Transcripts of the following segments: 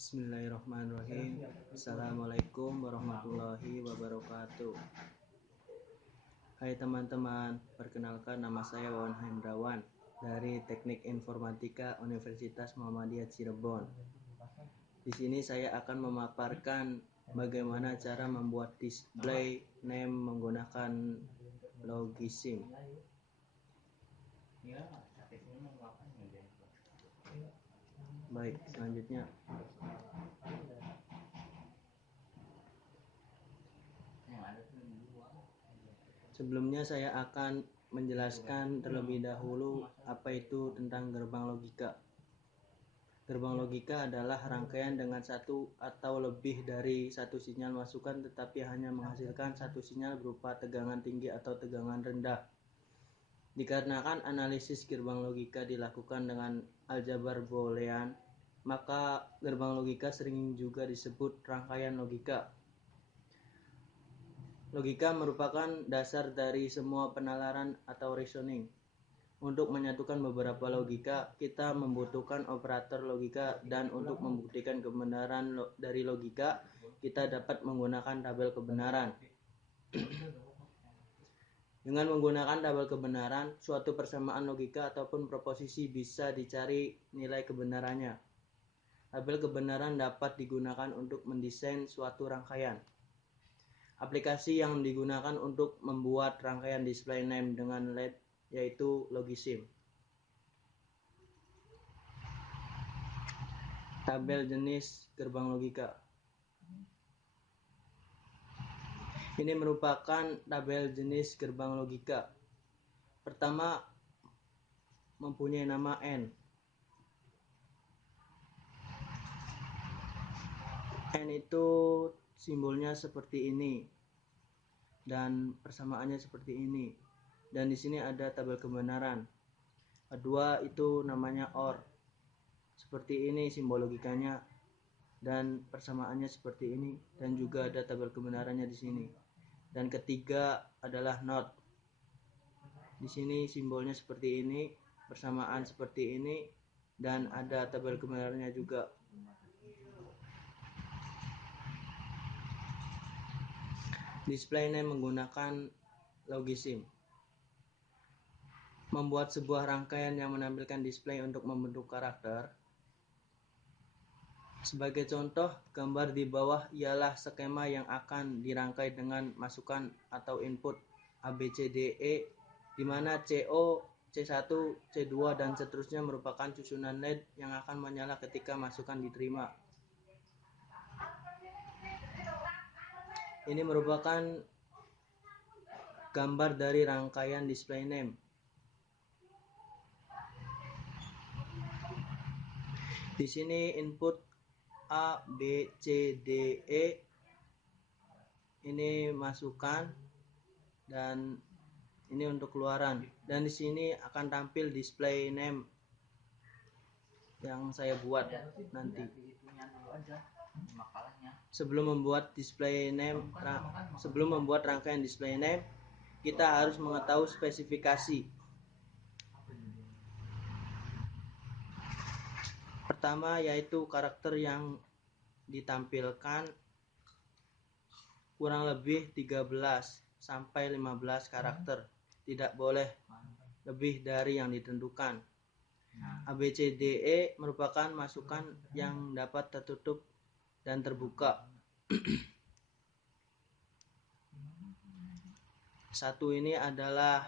Bismillahirrahmanirrahim. Assalamualaikum warahmatullahi wabarakatuh. Hai teman-teman, perkenalkan nama saya Wawan Hendrawan dari Teknik Informatika Universitas Muhammadiyah Cirebon. Di sini saya akan memaparkan bagaimana cara membuat display name menggunakan Logisim. Baik, selanjutnya sebelumnya saya akan menjelaskan terlebih dahulu apa itu tentang gerbang logika. Gerbang logika adalah rangkaian dengan satu atau lebih dari satu sinyal masukan tetapi hanya menghasilkan satu sinyal berupa tegangan tinggi atau tegangan rendah. Dikarenakan analisis gerbang logika dilakukan dengan aljabar boolean, maka gerbang logika sering juga disebut rangkaian logika. Logika merupakan dasar dari semua penalaran atau reasoning. Untuk menyatukan beberapa logika, kita membutuhkan operator logika, dan untuk membuktikan kebenaran dari logika, kita dapat menggunakan tabel kebenaran. Dengan menggunakan tabel kebenaran, suatu persamaan logika ataupun proposisi bisa dicari nilai kebenarannya. Tabel kebenaran dapat digunakan untuk mendesain suatu rangkaian. Aplikasi yang digunakan untuk membuat rangkaian display name dengan LED yaitu Logisim. Tabel jenis gerbang logika. Ini merupakan tabel jenis gerbang logika. Pertama, mempunyai nama N. N itu simbolnya seperti ini dan persamaannya seperti ini. Dan di sini ada tabel kebenaran. Kedua itu namanya OR. Seperti ini simbol logikanya dan persamaannya seperti ini, dan juga ada tabel kebenarannya di sini. Dan ketiga adalah NOT. Di sini simbolnya seperti ini, persamaan seperti ini, dan ada tabel kebenarannya juga. Display name menggunakan Logisim. Membuat sebuah rangkaian yang menampilkan display untuk membentuk karakter. Sebagai contoh, gambar di bawah ialah skema yang akan dirangkai dengan masukan atau input ABCDE, di mana CO, C1, C2, dan seterusnya merupakan susunan LED yang akan menyala ketika masukan diterima. Ini merupakan gambar dari rangkaian display name. Di sini input A, B, C, D, E ini masukan dan ini untuk keluaran. Dan di sini akan tampil display name yang saya buat nanti. Sebelum membuat rangkaian display name, kita harus mengetahui spesifikasi. Pertama yaitu karakter yang ditampilkan kurang lebih 13 sampai 15 karakter. Tidak boleh lebih dari yang ditentukan. ABCDE merupakan masukan yang dapat tertutup dan terbuka. Satu ini adalah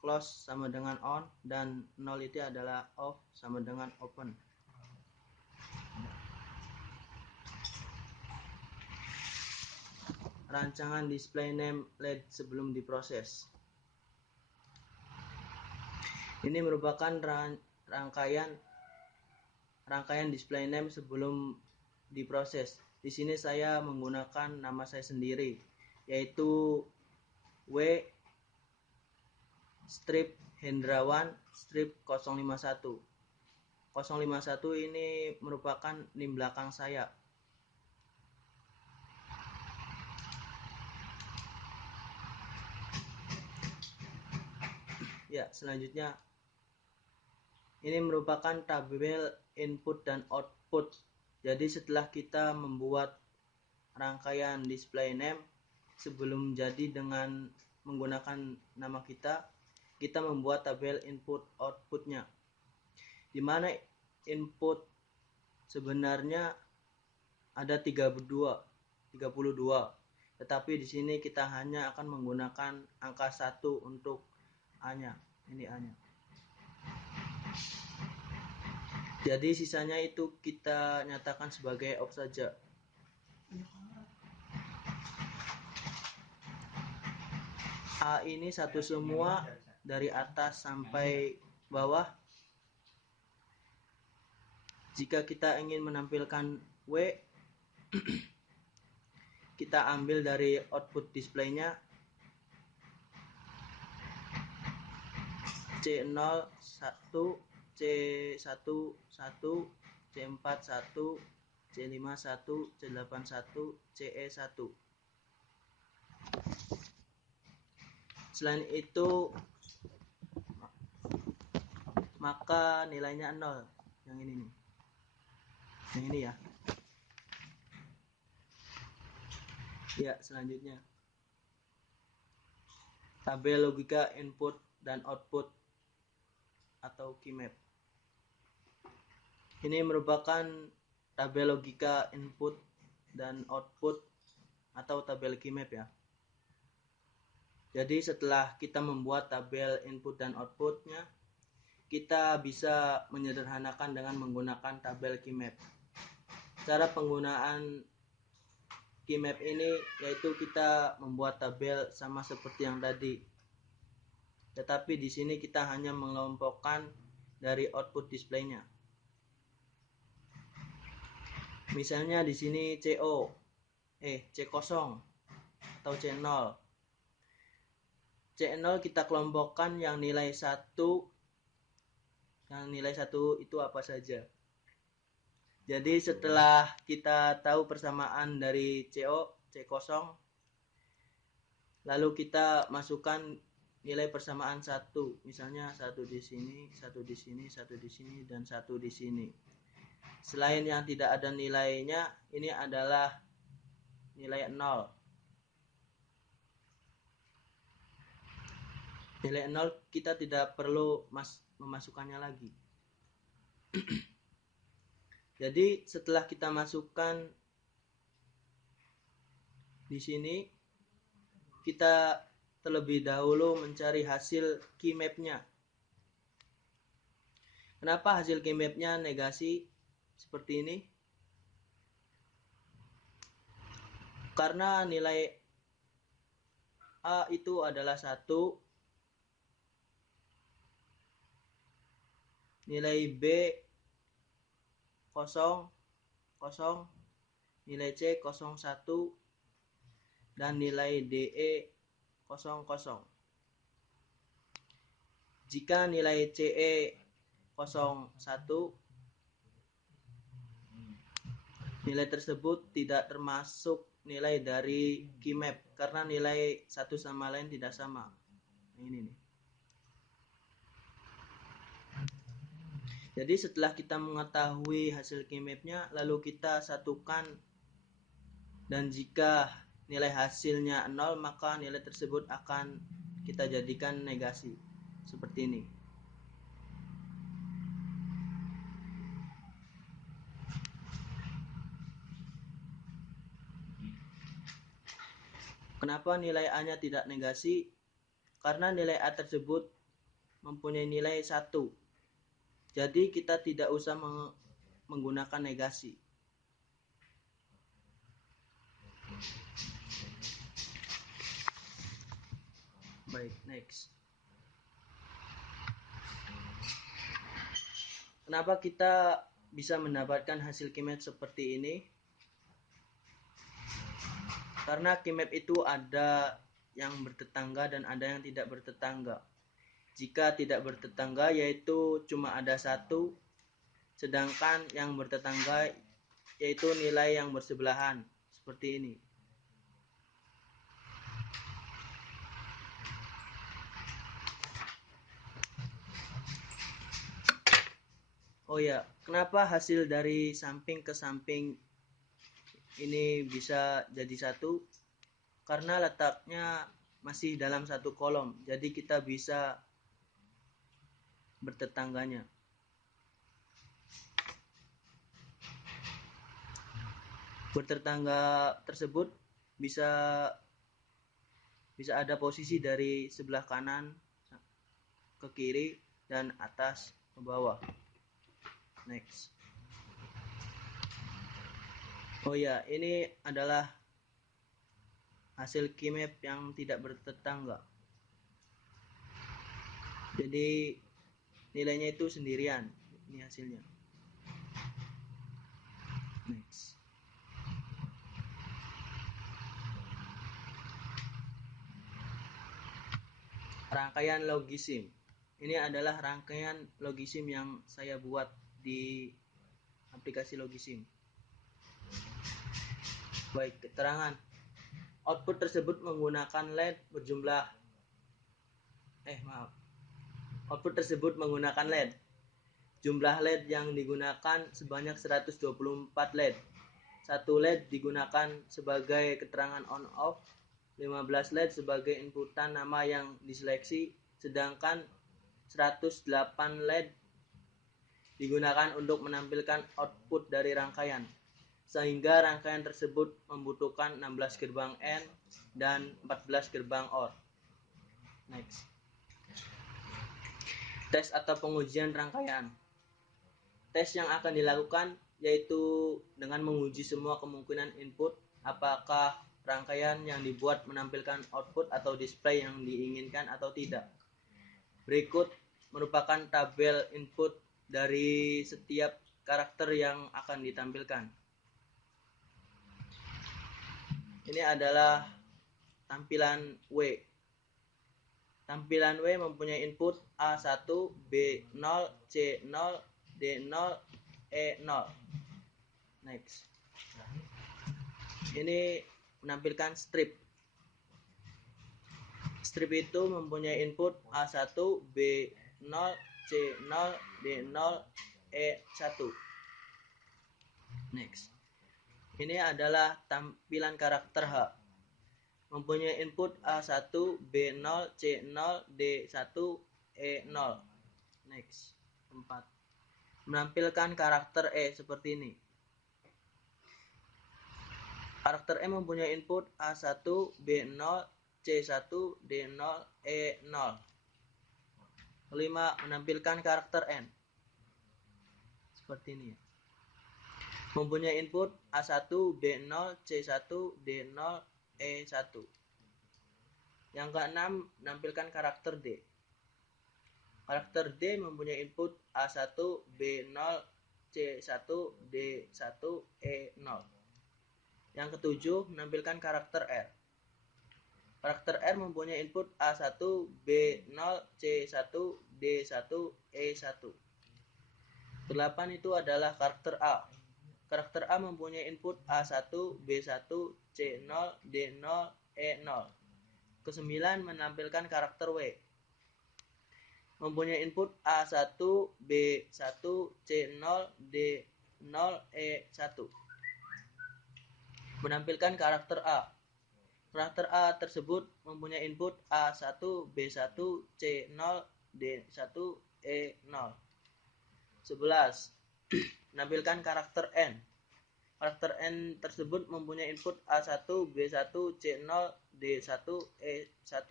close sama dengan on, dan 0 itu adalah off sama dengan open. Rancangan display name LED sebelum diproses. Ini merupakan rangkaian display name sebelum diproses. Di sini saya menggunakan nama saya sendiri, yaitu W strip Hendrawan strip 051. 051 ini merupakan NIM belakang saya. Ya, selanjutnya ini merupakan tabel input dan output. Jadi setelah kita membuat rangkaian display name, sebelum jadi dengan menggunakan nama kita membuat tabel input outputnya, di mana input sebenarnya ada 32, tetapi di sini kita hanya akan menggunakan angka 1 untuk A-nya. Ini A-nya. Jadi sisanya itu kita nyatakan sebagai off saja. A ini satu semua dari atas sampai bawah. Jika kita ingin menampilkan W, kita ambil dari output displaynya C0 1, C1 1, C4 1, C5 1, C8 1, CE 1. Selain itu maka nilainya 0. Yang ini nih. Yang ini ya. Ya, selanjutnya tabel logika input dan output atau key map. Ini merupakan tabel logika input dan output atau tabel key map ya. Jadi setelah kita membuat tabel input dan outputnya, kita bisa menyederhanakan dengan menggunakan tabel key map. Cara penggunaan key map ini yaitu kita membuat tabel sama seperti yang tadi. Tetapi di sini kita hanya mengelompokkan dari output displaynya. Misalnya di sini C0 atau C0. C0 kita kelompokkan yang nilai 1. Yang nilai 1 itu apa saja. Jadi setelah kita tahu persamaan dari C0, lalu kita masukkan nilai persamaan 1. Misalnya 1 di sini, 1 di sini, 1 di sini, dan 1 di sini. Selain yang tidak ada nilainya, ini adalah nilai 0. Nilai 0 kita tidak perlu memasukkannya lagi. Jadi setelah kita masukkan di sini, kita terlebih dahulu mencari hasil key map-nya. Kenapa hasil key map-nya negasi seperti ini? Karena nilai A itu adalah 1, nilai B 0, 0, nilai C 01, dan nilai DE 00. Jika nilai CE 01, nilai tersebut tidak termasuk nilai dari key map karena nilai satu sama lain tidak sama. Ini nih. Jadi setelah kita mengetahui hasil key map-nya, lalu kita satukan, dan jika nilai hasilnya 0, maka nilai tersebut akan kita jadikan negasi. Seperti ini. Kenapa nilai A-nya tidak negasi? Karena nilai A tersebut mempunyai nilai 1. Jadi kita tidak usah menggunakan negasi. Baik, next. Kenapa kita bisa mendapatkan hasil key map seperti ini? Karena key map itu ada yang bertetangga dan ada yang tidak bertetangga. Jika tidak bertetangga yaitu cuma ada 1, sedangkan yang bertetangga yaitu nilai yang bersebelahan. Seperti ini. Oh ya, kenapa hasil dari samping ke samping ini bisa jadi satu? Karena letaknya masih dalam satu kolom, jadi kita bisa bertetangganya. Bertetangga tersebut bisa ada posisi dari sebelah kanan ke kiri dan atas ke bawah. Next. Oh ya, ini adalah hasil keymap yang tidak bertetangga. Jadi nilainya itu sendirian. Ini hasilnya. Next. Rangkaian logisim. Ini adalah rangkaian logisim yang saya buat di aplikasi logisim. Baik, keterangan. Output tersebut menggunakan LED berjumlah Output tersebut menggunakan LED. Jumlah LED yang digunakan sebanyak 124 LED. Satu LED digunakan sebagai keterangan on off, 15 LED sebagai inputan nama yang diseleksi, sedangkan 108 LED digunakan untuk menampilkan output dari rangkaian. Sehingga rangkaian tersebut membutuhkan 16 gerbang AND dan 14 gerbang OR. Next. Tes atau pengujian rangkaian. Tes yang akan dilakukan yaitu dengan menguji semua kemungkinan input, apakah rangkaian yang dibuat menampilkan output atau display yang diinginkan atau tidak. Berikut merupakan tabel input dari setiap karakter yang akan ditampilkan. Ini adalah tampilan W. Tampilan W mempunyai input A1, B0, C0, D0, E0. Next. Ini menampilkan strip. Strip itu mempunyai input A1, B0, C0, D0, E1. Next. Ini adalah tampilan karakter H. Mempunyai input A1, B0, C0, D1, E0. Next. 4. Menampilkan karakter E seperti ini. Karakter E mempunyai input A1, B0, C1, D0, E0. Kelima, menampilkan karakter N. Seperti ini. Mempunyai input A1, B0, C1, D0, E1. Yang keenam, menampilkan karakter D. Karakter D mempunyai input A1, B0, C1, D1, E0. Yang ketujuh, menampilkan karakter R. Karakter R mempunyai input A1, B0, C1, D1, E1. 8 itu adalah karakter A. Karakter A mempunyai input A1, B1, C0, D0, E0. Ke-9 menampilkan karakter W. Mempunyai input A1, B1, C0, D0, E1. Menampilkan karakter A. Karakter A tersebut mempunyai input A1, B1, C0, D1, E0. 11. Menampilkan karakter N. Karakter N tersebut mempunyai input A1, B1, C0, D1, E1.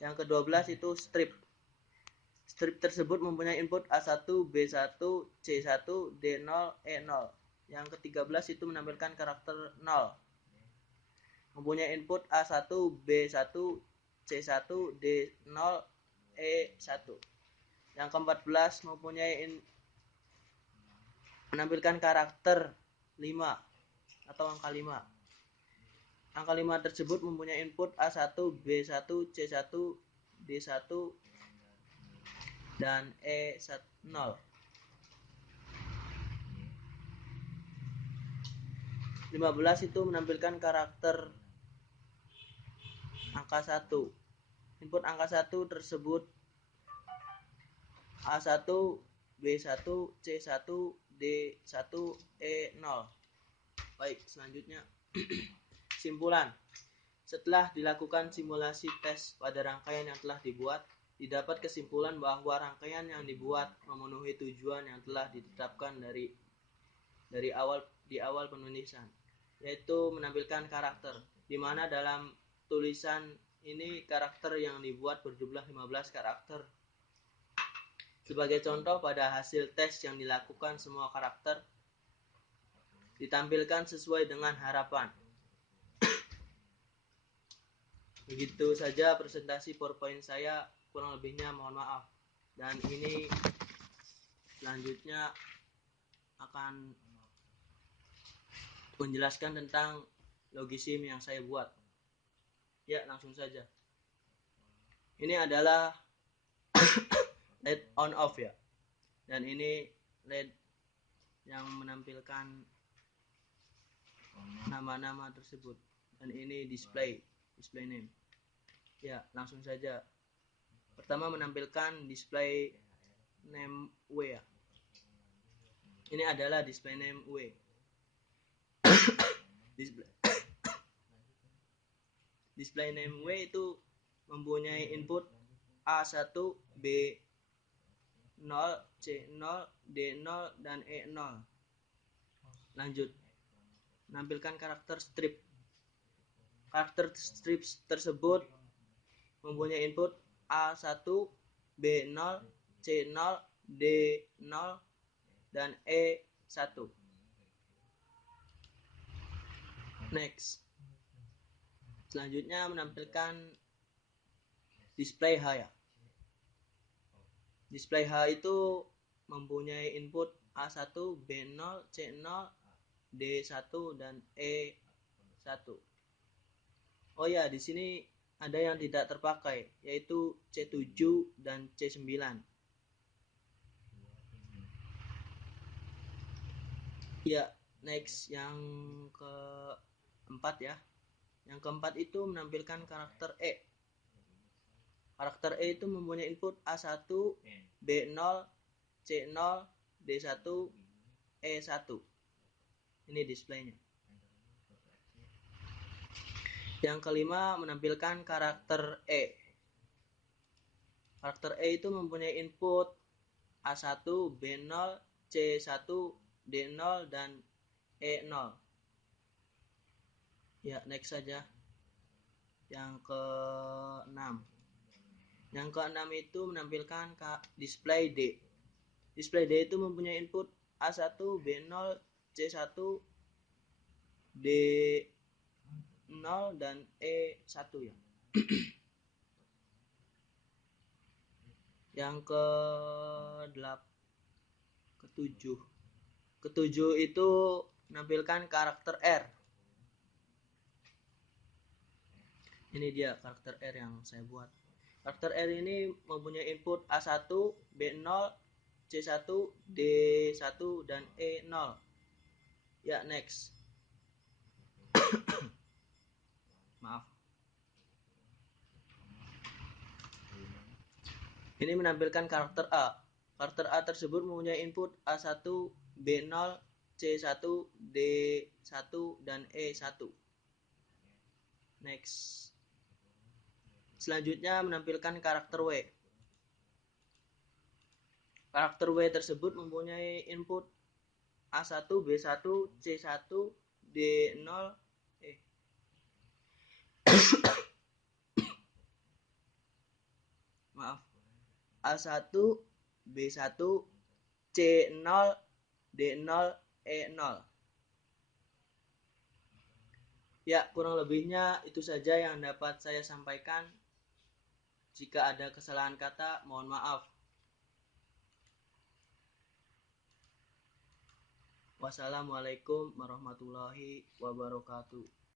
Yang ke-12 itu strip. Strip tersebut mempunyai input A1, B1, C1, D0, E0. Yang ke-13 itu menampilkan karakter 0. Mempunyai input A1, B1, C1, D0, E1. Yang ke-14 menampilkan karakter 5 atau angka 5. Angka 5 tersebut mempunyai input A1, B1, C1, D1, dan E0. 15 itu menampilkan karakter angka 1. Input angka 1 tersebut A1, B1, C1, D1, E0. Baik, selanjutnya kesimpulan. Setelah dilakukan simulasi tes pada rangkaian yang telah dibuat, didapat kesimpulan bahwa rangkaian yang dibuat memenuhi tujuan yang telah ditetapkan di awal penulisan, yaitu menampilkan karakter, di mana dalam tulisan ini karakter yang dibuat berjumlah 15 karakter. Sebagai contoh, pada hasil tes yang dilakukan, semua karakter ditampilkan sesuai dengan harapan. Begitu saja presentasi PowerPoint saya, kurang lebihnya mohon maaf. Dan ini selanjutnya akan menjelaskan tentang logisim yang saya buat. Ya, langsung saja. Ini adalah LED on off ya. Dan ini LED yang menampilkan nama-nama tersebut. Dan ini display name. Ya, langsung saja. Pertama menampilkan display name W ya. Ini adalah display name W. Display name W itu mempunyai input A1, B0, C0, D0, dan E0. Lanjut. Menampilkan karakter strip. Karakter strip tersebut mempunyai input A1, B0, C0, D0, dan E1. Next. Selanjutnya menampilkan display H ya. Display H itu mempunyai input A1, B0, C0, D1, dan E1. Oh ya, di sini ada yang tidak terpakai, yaitu C7 dan C9. Ya, next yang keempat ya. Yang keempat itu menampilkan karakter E. Karakter E itu mempunyai input A1, B0, C0, D1, E1. Ini displaynya. Yang kelima menampilkan karakter E. Karakter E itu mempunyai input A1, B0, C1, D0, dan E0. Ya, next saja. Yang ke-6. Yang ke-6 itu menampilkan display D. Display D itu mempunyai input A1, B0, C1, D0, dan E1 ya. Yang ketujuh itu menampilkan karakter R. Ini dia karakter R yang saya buat. Karakter R ini mempunyai input A1, B0, C1, D1, dan E0. Ya, next. Maaf. Ini menampilkan karakter A. Karakter A tersebut mempunyai input A1, B0, C1, D1, dan E1. Next. Selanjutnya menampilkan karakter W. Karakter W tersebut mempunyai input A1, B1, C1, D0, maaf. A1, B1, C0, D0, E0. Ya, kurang lebihnya itu saja yang dapat saya sampaikan. Jika ada kesalahan kata, mohon maaf. Wassalamualaikum warahmatullahi wabarakatuh.